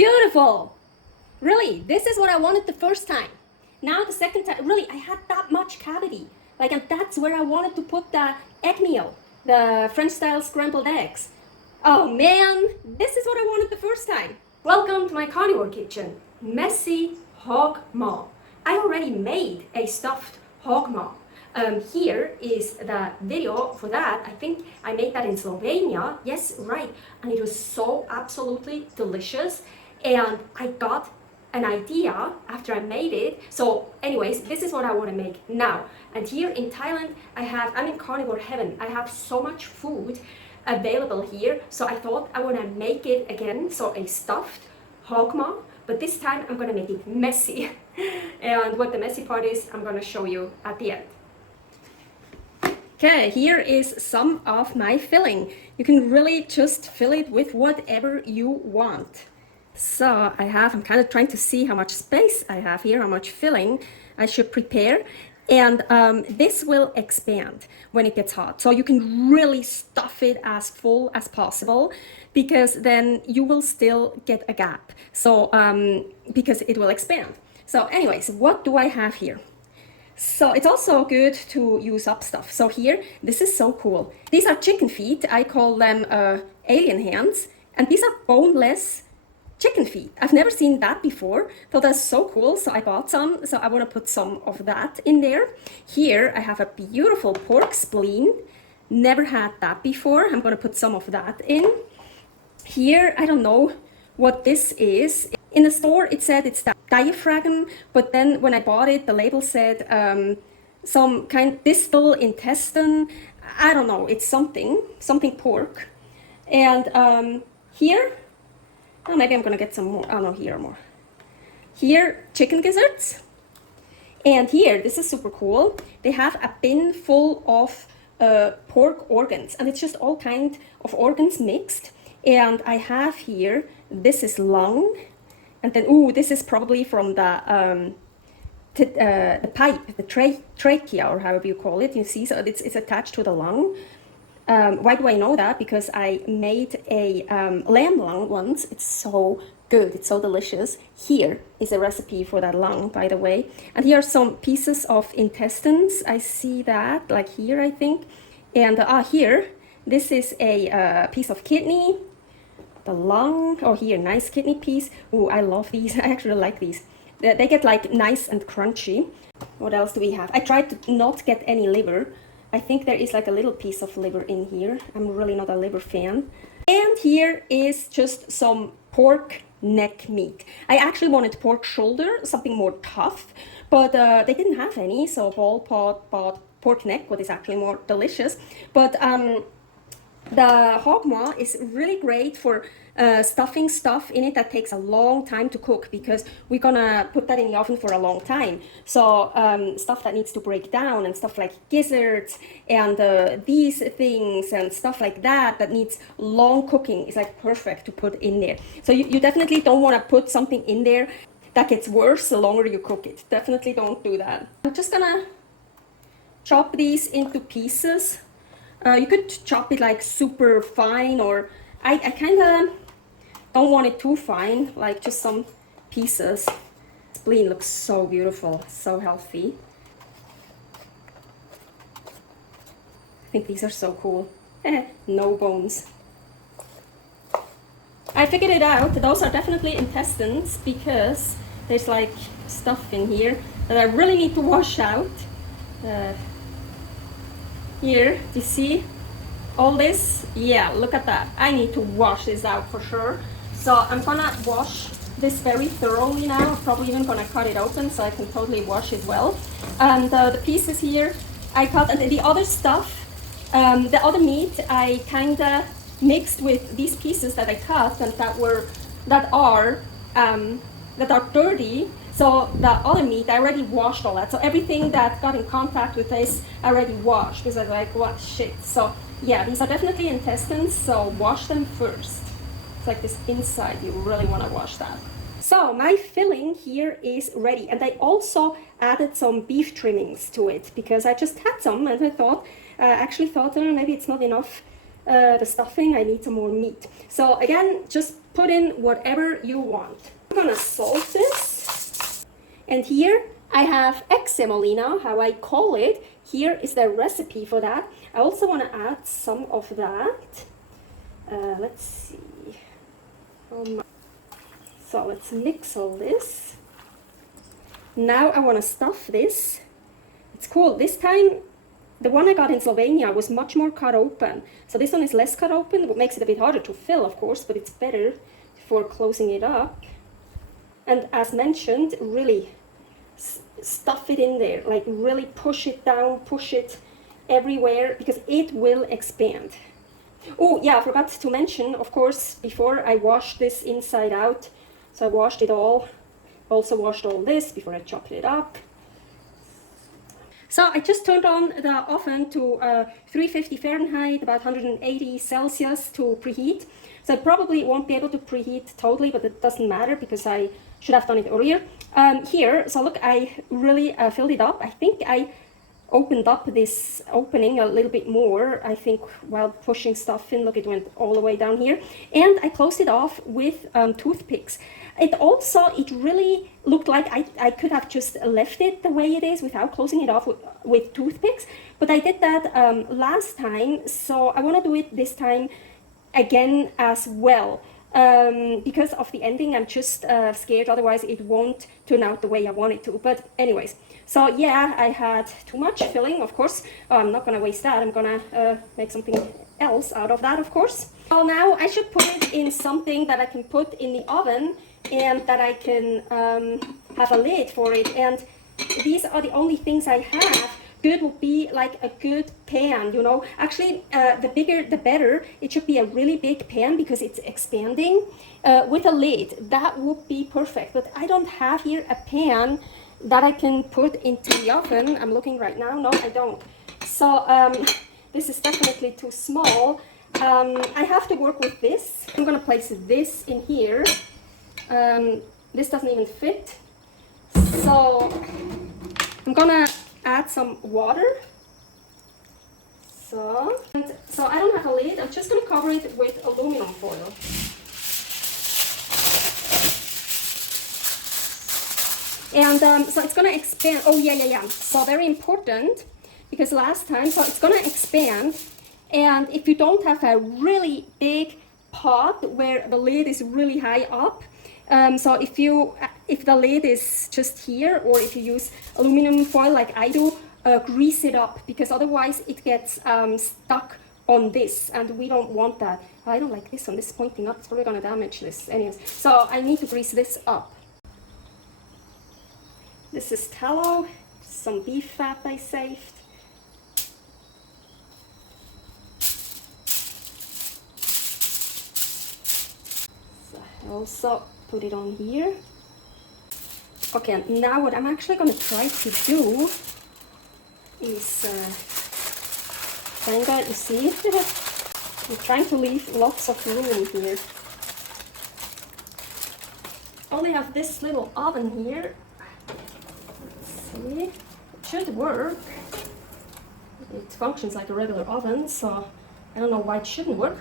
Beautiful. Really, this is what I wanted the first time. Now the second time, really, I had that much cavity. Like, and that's where I wanted to put the egg meal, the French style scrambled eggs. Oh man, this is what I wanted the first time. Welcome to my carnivore kitchen. Messy hog maw. I already made a stuffed hog maw. Here is the video for that. I think I made that in Slovenia. Yes, right. And it was so absolutely delicious. And I got an idea after I made it. So anyways, this is what I want to make now. And here in Thailand, I'm in carnivore heaven. I have so much food available here. So I thought I want to make it again. So a stuffed hog maw, but this time I'm going to make it messy. And what the messy part is, I'm going to show you at the end. Okay, here is some of my filling. You can really just fill it with whatever you want. So I'm kind of trying to see how much space I have here, how much filling I should prepare. And this will expand when it gets hot. So you can really stuff it as full as possible, because then you will still get a gap. So because it will expand. So anyways, what do I have here? So it's also good to use up stuff. So here, this is so cool. These are chicken feet. I call them alien hands. And these are boneless chicken feet. I've never seen that before. Thought that's so cool. So I bought some. So I want to put some of that in there. Here I have a beautiful pork spleen. Never had that before. I'm going to put some of that in. Here, I don't know what this is. In the store, it said it's the diaphragm, but then when I bought it, the label said some kind of distal intestine. I don't know, it's something pork. And here, oh, maybe I'm gonna get some more. Oh no, here are more. Here, chicken gizzards. And here, this is super cool. They have a bin full of pork organs, and it's just all kind of organs mixed. And I have here, this is lung. And then, ooh, this is probably from the pipe, the trachea, or however you call it. You see, so it's attached to the lung. Why do I know that? Because I made a lamb lung once. It's so good. It's so delicious. Here is a recipe for that lung, by the way. And here are some pieces of intestines. I see that, like here, I think. And here, this is a piece of kidney. The lung, oh here, nice kidney piece. Oh, I love these. I actually like these. They get like nice and crunchy. What else do we have? I tried to not get any liver. I think there is like a little piece of liver in here. I'm really not a liver fan. And here is just some pork neck meat. I actually wanted pork shoulder, something more tough, but they didn't have any, so Paul bought pork neck, what is actually more delicious. But the hog maw is really great for stuffing stuff in it that takes a long time to cook, because we're gonna put that in the oven for a long time. So stuff that needs to break down and stuff like gizzards and these things and stuff like that needs long cooking is like perfect to put in there. So you definitely don't want to put something in there that gets worse the longer you cook it. Definitely don't do that. I'm just gonna chop these into pieces. You could chop it like super fine, or I kind of don't want it too fine, like just some pieces. Spleen looks so beautiful, so healthy. I think these are so cool. No bones. I figured it out. Those are definitely intestines, because there's like stuff in here that I really need to wash out. Here, do you see all this? Yeah, look at that. I need to wash this out for sure. So I'm gonna wash this very thoroughly now. I'm probably even gonna cut it open so I can totally wash it well. And the pieces here I cut, and the other stuff, the other meat I kinda mixed with these pieces that I cut and that are dirty. So the other meat, I already washed all that. So everything that got in contact with this, I already washed, because I was like, what shit. So yeah, these are definitely intestines, so wash them first. It's like this inside, you really want to wash that. So my filling here is ready. And I also added some beef trimmings to it, because I just had some and I thought, maybe it's not enough, the stuffing, I need some more meat. So again, just put in whatever you want. I'm gonna salt this. And here I have egg semolina, how I call it. Here is the recipe for that. I also want to add some of that. Let's see. So let's mix all this. Now I want to stuff this. It's cool. This time, the one I got in Slovenia was much more cut open. So this one is less cut open, what makes it a bit harder to fill, of course, but it's better for closing it up. And as mentioned, really stuff it in there, like really push it down, push it everywhere, because it will expand. Oh yeah, I forgot to mention, of course, before I washed this inside out. So I washed it all, also washed all this before I chopped it up. So I just turned on the oven to 350 Fahrenheit, about 180 Celsius to preheat. So I probably won't be able to preheat totally, but it doesn't matter because I should have done it earlier. Here, so look, I really filled it up. I think I opened up this opening a little bit more, I think, while pushing stuff in. Look, it went all the way down here. And I closed it off with toothpicks. It really looked like I could have just left it the way it is without closing it off with toothpicks. But I did that last time, so I want to do it this time again as well. Because of the ending, I'm just scared otherwise it won't turn out the way I want it to. But anyways, so yeah, I had too much filling, of course. I'm not gonna waste that. I'm gonna make something else out of that, of course. So now I should put it in something that I can put in the oven and that I can have a lid for it. And these are the only things I have. Good would be like a good pan, you know. Actually, the bigger the better. It should be a really big pan because it's expanding with a lid. That would be perfect. But I don't have here a pan that I can put into the oven. I'm looking right now. No, I don't. So this is definitely too small. I have to work with this. I'm gonna place this in here. This doesn't even fit. So I'm gonna add some water. So I don't have a lid. I'm just going to cover it with aluminum foil. And so it's going to expand. Oh yeah. So very important, because last time, so it's going to expand. And if you don't have a really big pot where the lid is really high up, so if the lid is just here, or if you use aluminum foil like I do, grease it up, because otherwise it gets stuck on this, and we don't want that. I don't like this one. This is pointing up. It's probably going to damage this. Anyways, so I need to grease this up. This is tallow, some beef fat I saved. So I also put it on here. Okay, now what I'm actually going to try to do is, kinda, you see, I'm trying to leave lots of room here. Only have this little oven here. Let's see, it should work. It functions like a regular oven, so I don't know why it shouldn't work.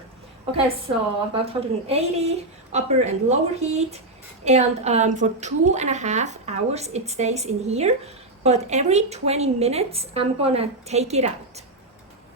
Okay, so about 180, upper and lower heat. And for 2.5 hours it stays in here, but every 20 minutes I'm gonna take it out.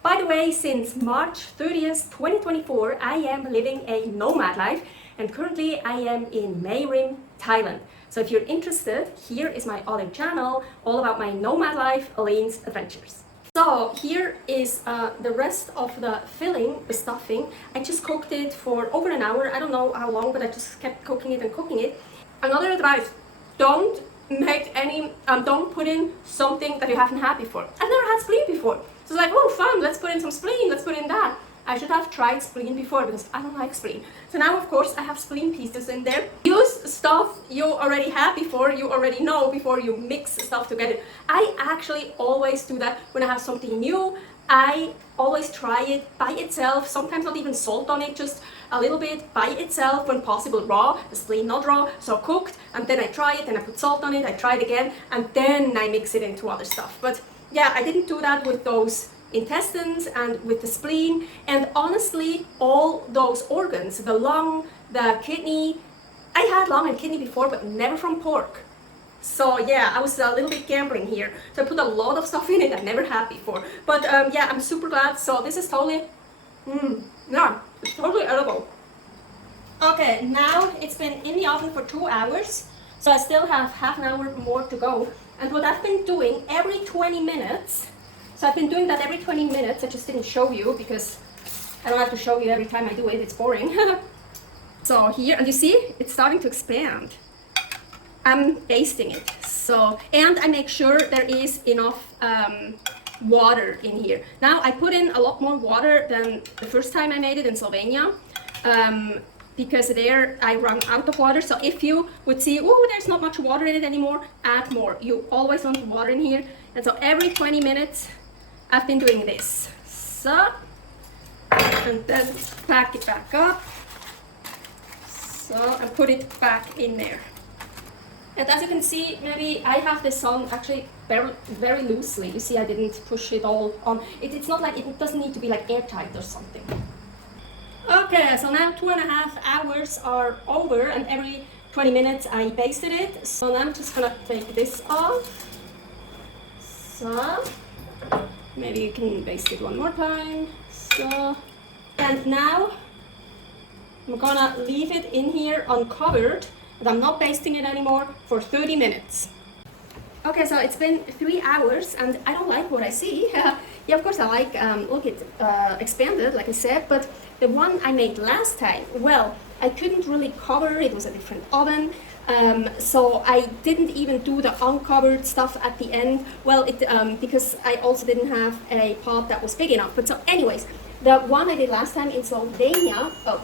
By the way, since March 30th, 2024, I am living a nomad life, and currently I am in Mae Rim, Thailand. So if you're interested, here is my other channel, all about my nomad life, Elaine's Adventures. So here is the rest of the filling, the stuffing. I just cooked it for over an hour. I don't know how long, but I just kept cooking it and cooking it. Another advice, don't put in something that you haven't had before. I've never had spleen before. So it's like, oh fun, let's put in some spleen, let's put in that. I should have tried spleen before because I don't like spleen. So now, of course, I have spleen pieces in there. Use stuff you already had before, you already know, before you mix stuff together. I actually always do that when I have something new. I always try it by itself, sometimes not even salt on it, just a little bit by itself, when possible raw, the spleen not raw, so cooked, and then I try it, and I put salt on it, I try it again, and then I mix it into other stuff. But yeah, I didn't do that with those intestines and with the spleen, and honestly all those organs, the lung, the kidney. I had lamb and kidney before, but never from pork. So yeah, I was a little bit gambling here. So I put a lot of stuff in it I never had before. But yeah, I'm super glad. So this is totally, yeah, it's totally edible. Okay, now it's been in the oven for 2 hours. So I still have half an hour more to go. And what I've been doing every 20 minutes, so I've been doing that every 20 minutes. I just didn't show you because I don't have to show you every time I do it. It's boring. So here, and you see, it's starting to expand. I'm basting it. So, and I make sure there is enough water in here. Now I put in a lot more water than the first time I made it in Slovenia. Because there I run out of water. So if you would see, oh, there's not much water in it anymore, add more. You always want water in here. And so every 20 minutes I've been doing this. So, and then pack it back up. So, and put it back in there. And as you can see, maybe I have this on actually very, very loosely. You see, I didn't push it all on. It's not like, it doesn't need to be like airtight or something. Okay, so now 2.5 hours are over, and every 20 minutes I basted it. So now I'm just gonna take this off. So, maybe you can baste it one more time. So, and now I'm gonna leave it in here uncovered, but I'm not basting it anymore, for 30 minutes. Okay, so it's been 3 hours and I don't like what I see. Yeah, of course I like, look, it expanded, like I said, but the one I made last time, well, I couldn't really cover, it was a different oven, so I didn't even do the uncovered stuff at the end, well, because I also didn't have a pot that was big enough. But so anyways, the one I did last time in Slovenia, oh,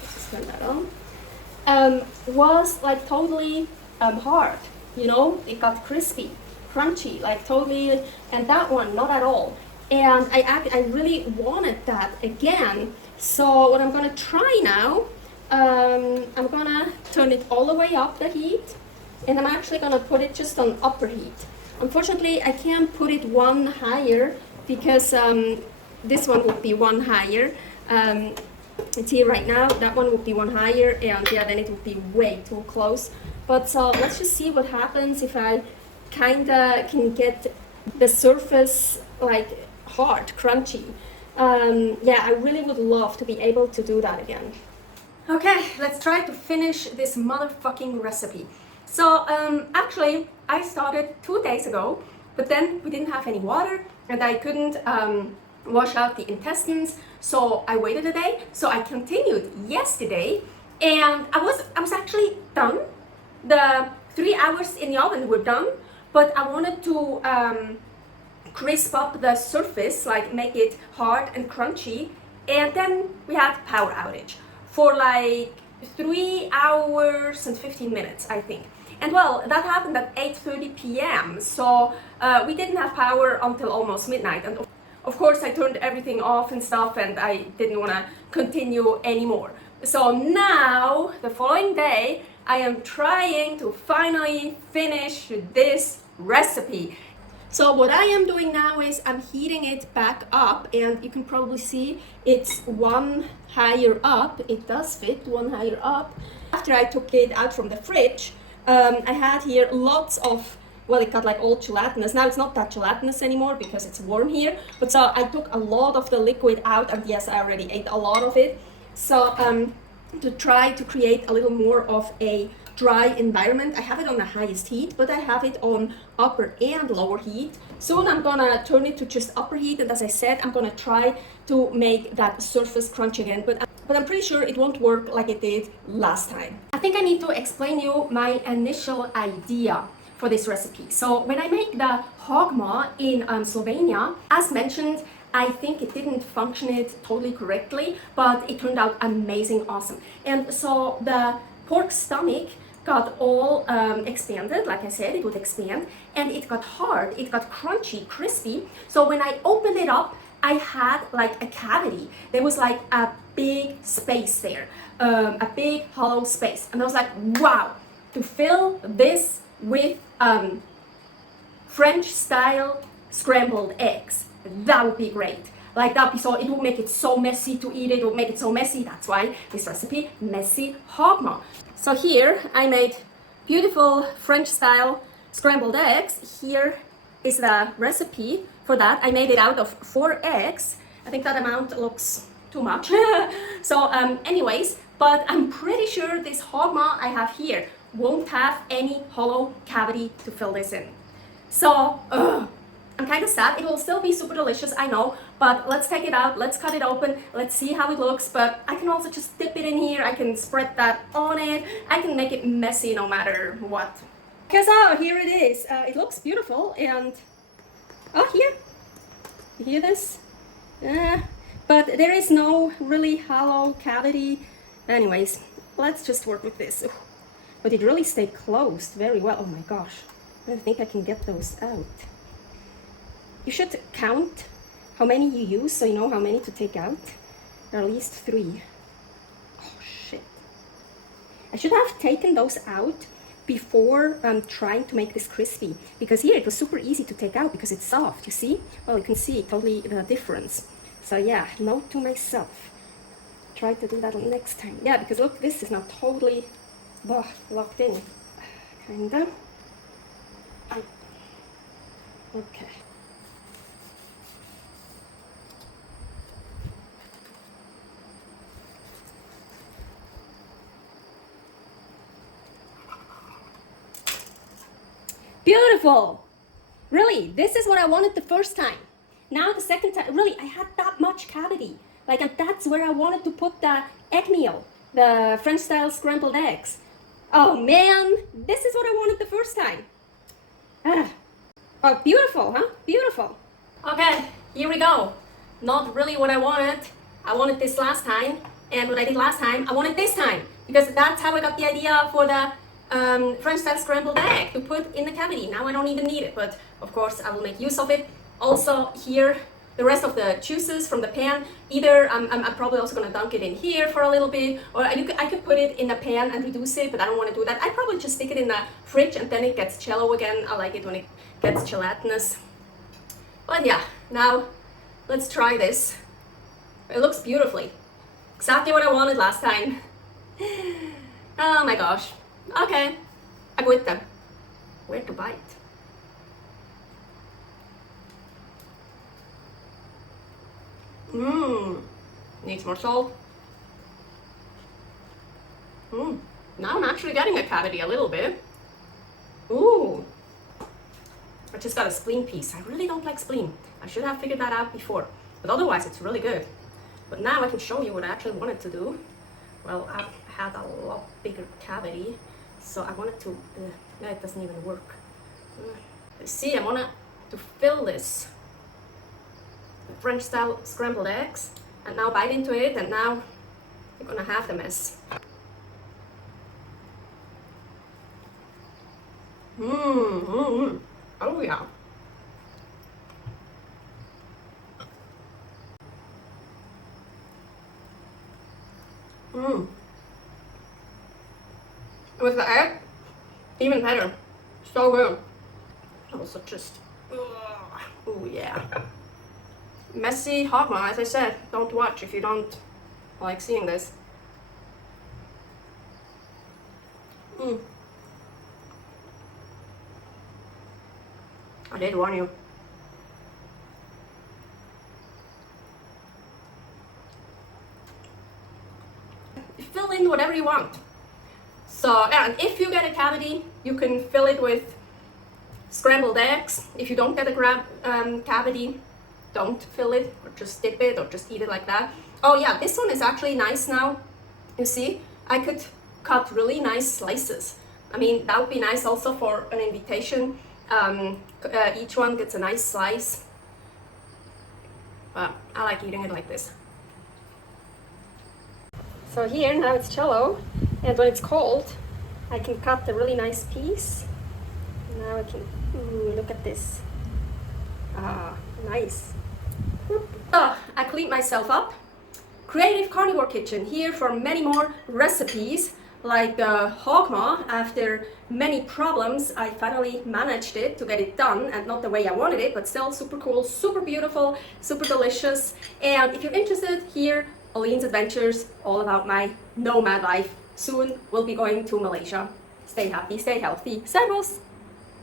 let's just turn that on, was like totally hard, you know, it got crispy, crunchy, like totally, and that one, not at all. And I really wanted that again. So what I'm gonna try now, I'm gonna turn it all the way up the heat, and I'm actually gonna put it just on upper heat. Unfortunately, I can't put it one higher because this one would be one higher. It's here right now, that one would be one higher, and yeah, then it would be way too close. But so let's just see what happens if I kinda can get the surface like hard, crunchy. Yeah, I really would love to be able to do that again. Okay, let's try to finish this motherfucking recipe. So actually I started 2 days ago, but then we didn't have any water and I couldn't wash out the intestines, so I waited a day. So I continued yesterday, and I was actually done. The 3 hours in the oven were done, but I wanted to crisp up the surface, like make it hard and crunchy. And then we had power outage for like 3 hours and 15 minutes, I think. And well, that happened at 8:30 p.m. So we didn't have power until almost midnight. And of course I turned everything off and stuff, and I didn't want to continue anymore. So now, the following day, I am trying to finally finish this recipe. So what I am doing now is I'm heating it back up, and you can probably see it's one higher up. It does fit one higher up. After I took it out from the fridge, I had here lots of, well, it got like all gelatinous. Now it's not that gelatinous anymore because it's warm here. But so I took a lot of the liquid out, and yes, I already ate a lot of it. So to try to create a little more of a dry environment, I have it on the highest heat, but I have it on upper and lower heat. Soon I'm gonna turn it to just upper heat, and as I said, I'm gonna try to make that surface crunch again, but I'm pretty sure it won't work like it did last time. I think I need to explain you my initial idea for this recipe. So when I make the Hog Maw in Slovenia, as mentioned, I think it didn't function it totally correctly, but it turned out amazing, awesome. And so the pork stomach got all expanded, like I said, it would expand, and it got hard, it got crunchy, crispy. So when I opened it up, I had like a cavity. There was like a big space there, a big hollow space. And I was like, wow, to fill this with French style scrambled eggs, that would be great. like that, so it would make it so messy to eat. It would make it so messy. That's why this recipe, messy hog maw. So here I made beautiful French style scrambled eggs. Here is the recipe for that. I made it out of 4 eggs. I think that amount looks too much. So anyways, but I'm pretty sure this hog maw I have here won't have any hollow cavity to fill this in. So I'm kind of sad. It will still be super delicious, I know, but let's take it out, let's cut it open, let's see how it looks. But I can also just dip it in here, I can spread that on it, I can make it messy no matter what. Because here it is. It looks beautiful, and here, you hear this? But there is no really hollow cavity. Anyways, let's just work with this. But it really stayed closed very well. Oh my gosh, I don't think I can get those out. You should count how many you use so you know how many to take out. There are at least 3. Oh shit. I should have taken those out before trying to make this crispy, because here it was super easy to take out because it's soft, you see? Well, you can see totally the difference. So yeah, note to myself. Try to do that next time. Yeah, because look, this is not totally locked in. Kinda. Okay. Beautiful! Really, this is what I wanted the first time. Now the second time, really, I had that much cavity. Like, and that's where I wanted to put the egg meal, the French style scrambled eggs. Oh man, this is what I wanted the first time. Oh, beautiful, huh? Beautiful. Okay, here we go. Not really what I wanted. I wanted this last time, and what I did last time, I wanted this time, because that's how I got the idea for the French style scrambled egg to put in the cavity. Now I don't even need it, but of course I will make use of it. Also here, the rest of the juices from the pan, either I'm probably also gonna dunk it in here for a little bit, or I could put it in a pan and reduce it, but I don't want to do that. I probably just stick it in the fridge and then it gets jello again. I like it when it gets gelatinous. But yeah, now let's try this. It looks beautifully. Exactly what I wanted last time. Oh my gosh. Okay, I quit them. Where to bite? Needs more salt. Now I'm actually getting a cavity a little bit. Ooh. I just got a spleen piece. I really don't like spleen. I should have figured that out before. But otherwise, it's really good. But now I can show you what I actually wanted to do. Well, I had a lot bigger cavity. So I wanted to, no, it doesn't even work. See, I wanted to fill this French style scrambled eggs and now bite into it, and now you're gonna have the mess. Oh yeah. With the egg, even better. So good. Also just, oh yeah. Messy hog maw, as I said, don't watch if you don't like seeing this. I did warn you. Fill in whatever you want. So, and if you get a cavity, you can fill it with scrambled eggs. If you don't get a cavity, don't fill it, or just dip it, or just eat it like that. Oh yeah, this one is actually nice now. You see, I could cut really nice slices. I mean, that would be nice also for an invitation. Each one gets a nice slice. But I like eating it like this. So here, now it's jello, and when it's cold, I can cut a really nice piece. Now I can, look at this. Nice. I cleaned myself up. Creative Carnivore Kitchen here for many more recipes. like the Hog Maw. After many problems, I finally managed it to get it done, and not the way I wanted it, but still super cool, super beautiful, super delicious. And if you're interested, here, Aline's Adventures, all about my nomad life. Soon we'll be going to Malaysia. Stay happy, stay healthy. Servus!